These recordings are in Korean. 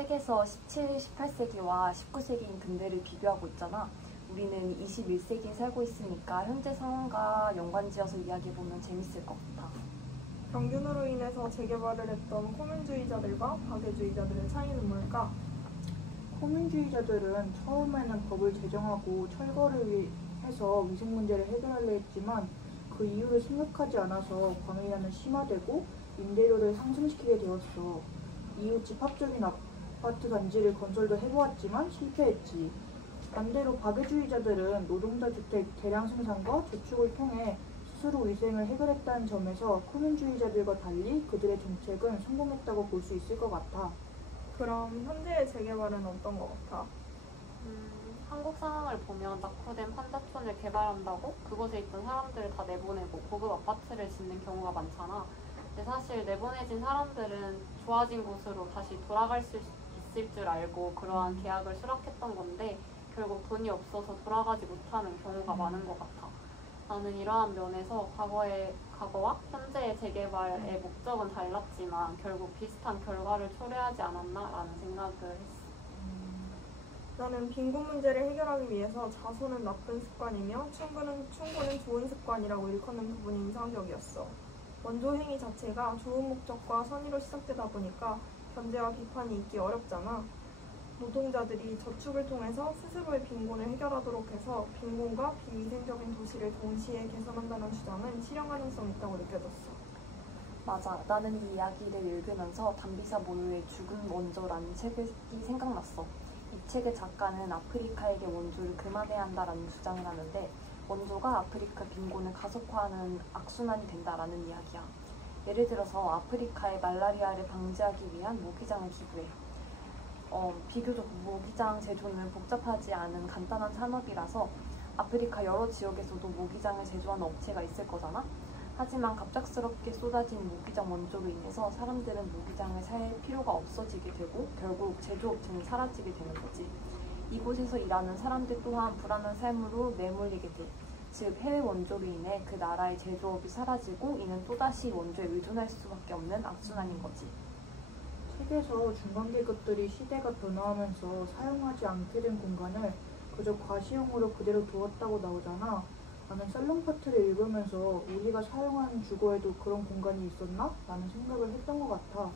책에서 17, 18세기와 19세기인 근대를 비교하고 있잖아. 우리는 21세기에 살고 있으니까 현재 상황과 연관지어서 이야기해보면 재밌을 것 같아. 병균으로 인해서 재개발을 했던 코민주의자들과 박애주의자들의 차이는 뭘까? 코민주의자들은 처음에는 법을 제정하고 철거를 해서 위생 문제를 해결하려 했지만 그 이후로 심각하지 않아서 광해야는 심화되고 임대료를 상승시키게 되었어. 이후 집합적인 아파트 단지를 건설도 해보았지만 실패했지. 반대로 박애주의자들은 노동자 주택 대량 생산과 저축을 통해 스스로 위생을 해결했다는 점에서 코민주의자들과 달리 그들의 정책은 성공했다고 볼 수 있을 것 같아. 그럼 현재의 재개발은 어떤 것 같아? 한국 상황을 보면 낙후된 판자촌을 개발한다고 그곳에 있던 사람들을 다 내보내고 고급 아파트를 짓는 경우가 많잖아. 근데 사실 내보내진 사람들은 좋아진 곳으로 다시 돌아갈 수 있을 줄 알고 그러한 계약을 수락했던 건데 결국 돈이 없어서 돌아가지 못하는 경우가 많은 것 같아. 나는 이러한 면에서 과거와 현재의 재개발의 목적은 달랐지만 결국 비슷한 결과를 초래하지 않았나라는 생각을 했어. 나는 빈곤 문제를 해결하기 위해서 자소는 나쁜 습관이며 충고는 좋은 습관이라고 일컫는 부분이 인상적이었어. 원조 행위 자체가 좋은 목적과 선의로 시작되다 보니까 견제와 비판이 있기 어렵잖아. 노동자들이 저축을 통해서 스스로의 빈곤을 해결하도록 해서 빈곤과 비위생적인 도시를 동시에 개선한다는 주장은 실현 가능성이 있다고 느껴졌어. 맞아. 나는 이 이야기를 읽으면서 담비사 모요의 죽은 원조라는 책이 생각났어. 이 책의 작가는 아프리카에게 원조를 그만해야 한다라는 주장을 하는데 원조가 아프리카 빈곤을 가속화하는 악순환이 된다라는 이야기야. 예를 들어서 아프리카의 말라리아를 방지하기 위한 모기장을 기부해. 비교적 모기장 제조는 복잡하지 않은 간단한 산업이라서 아프리카 여러 지역에서도 모기장을 제조하는 업체가 있을 거잖아? 하지만 갑작스럽게 쏟아진 모기장 원조로 인해서 사람들은 모기장을 살 필요가 없어지게 되고 결국 제조업체는 사라지게 되는 거지. 이곳에서 일하는 사람들 또한 불안한 삶으로 내몰리게 돼. 즉 해외 원조로 인해 그 나라의 제조업이 사라지고 이는 또다시 원조에 의존할 수밖에 없는 악순환인 거지. 책에서 중간계급들이 시대가 변화하면서 사용하지 않게 된 공간을 그저 과시용으로 그대로 두었다고 나오잖아. 나는 살롱파트를 읽으면서 우리가 사용하는 주거에도 그런 공간이 있었나? 라는 생각을 했던 것 같아.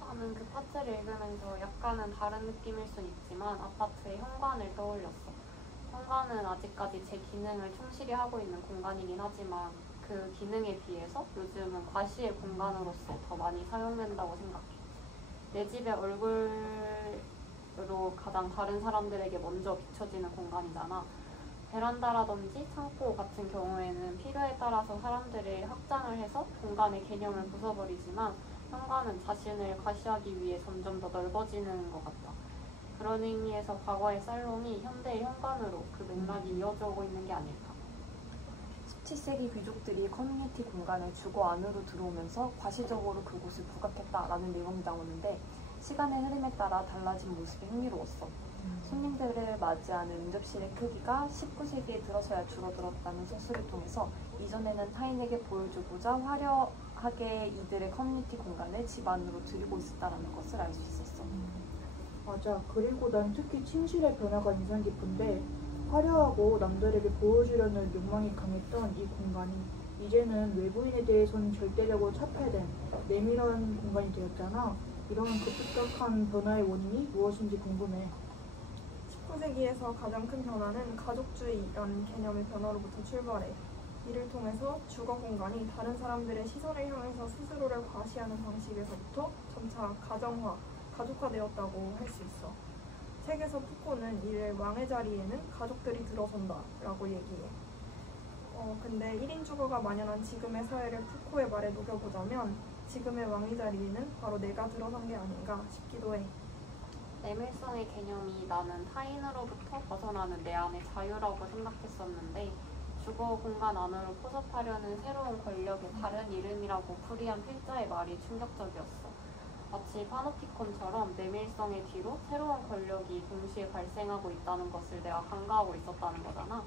나는 그 파트를 읽으면서 약간은 다른 느낌일 순 있지만 아파트의 현관을 떠올렸어. 현관은 아직까지 제 기능을 충실히 하고 있는 공간이긴 하지만 그 기능에 비해서 요즘은 과시의 공간으로서 더 많이 사용된다고 생각해. 내 집의 얼굴로 가장 다른 사람들에게 먼저 비춰지는 공간이잖아. 베란다라든지 창고 같은 경우에는 필요에 따라서 사람들이 확장을 해서 공간의 개념을 부숴버리지만 현관은 자신을 과시하기 위해 점점 더 넓어지는 것 같다. 그런 의미에서 과거의 살롱이 현대의 현관으로 그 맥락이 이어져 오고 있는 게 아닐까. 17세기 귀족들이 커뮤니티 공간의 주거 안으로 들어오면서 과시적으로 그곳을 부각했다라는 내용이 나오는데 시간의 흐름에 따라 달라진 모습이 흥미로웠어. 손님들을 맞이하는 응접실의 크기가 19세기에 들어서야 줄어들었다는 서술을 통해서 이전에는 타인에게 보여주고자 화려하게 이들의 커뮤니티 공간을 집 안으로 들이고 있었다는 것을 알 수 있었어. 맞아. 그리고 난 특히 침실의 변화가 인상 깊은데 화려하고 남들에게 보여주려는 욕망이 강했던 이 공간이 이제는 외부인에 대해서는 절대적으로 차폐된 내밀한 공간이 되었잖아. 이런 급격한 변화의 원인이 무엇인지 궁금해. 19세기에서 가장 큰 변화는 가족주의라는 개념의 변화로부터 출발해. 이를 통해서 주거 공간이 다른 사람들의 시선을 향해서 스스로를 과시하는 방식에서부터 점차 가정화, 가족화되었다고 할 수 있어. 책에서 푸코는 이를 왕의 자리에는 가족들이 들어선다 라고 얘기해. 근데 1인 주거가 만연한 지금의 사회를 푸코의 말에 녹여보자면 지금의 왕의 자리에는 바로 내가 들어선 게 아닌가 싶기도 해. 내밀성의 개념이 나는 타인으로부터 벗어나는 내 안의 자유라고 생각했었는데 주거 공간 안으로 포섭하려는 새로운 권력의 다른 이름이라고 풀이한 필자의 말이 충격적이었어. 마치 파노티콘처럼 내밀성의 뒤로 새로운 권력이 동시에 발생하고 있다는 것을 내가 간과하고 있었다는 거잖아.